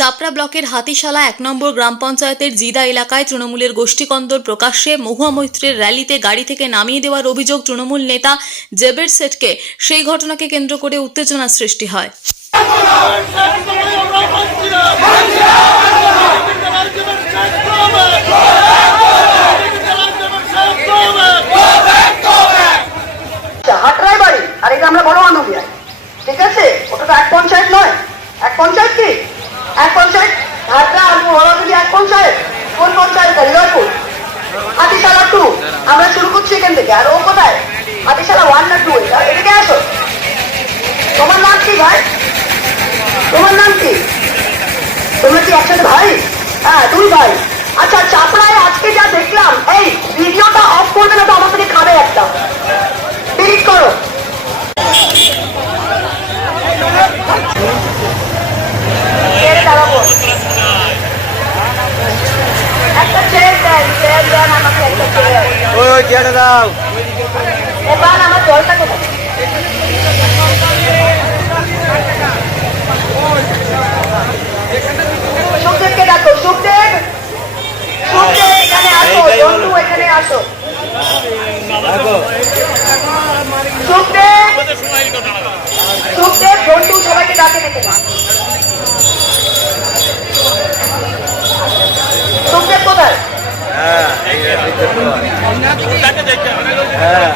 চাপড়া ব্লকের হাতিশালা এক নম্বর গ্রাম পঞ্চায়েতের জিদা এলাকায় তৃণমূলের গোষ্ঠীকন্দর প্রকাশ্যে মহুয়া মৈত্রের র্যালিতে গাড়ি থেকে নামিয়ে দেওয়ার অভিযোগ তৃণমূল নেতা জেবের সেটকে সেই ঘটনাকে কেন্দ্র করে উত্তেজনা সৃষ্টি হয়। আর এটা আমরা বড় আনন্দিয়া ঠিক আছে? ওটা তো এক পঞ্চায়েত নয়। এক পঞ্চায়েত কি? এক পঞ্চায়েত? হাটরা আর বড়াগুলি এক পঞ্চায়েত? কোন পঞ্চায়েত? হৃদয়পুর হাতিশালা টু আমরা শুরু করছি এখান থেকে। আর ও কোথায়? হাতিশালা ওয়ান না টু এদিকে আসো। তোমার নাম কি ভাই? তোমার নাম কি? তোমরা কি একসাথে ভাই? হ্যাঁ দুই ভাই। আচ্ছা চাপড়ায় আজকে চেয়ারটা দাও। আমার জলটা কোথায় সুখদেবকে ডাকো সুখদেব। এখানে আসো বন্ধু এখানে আসো। সুখদেব। সুখদেব বন্ধু কোথায়? হ্যাঁ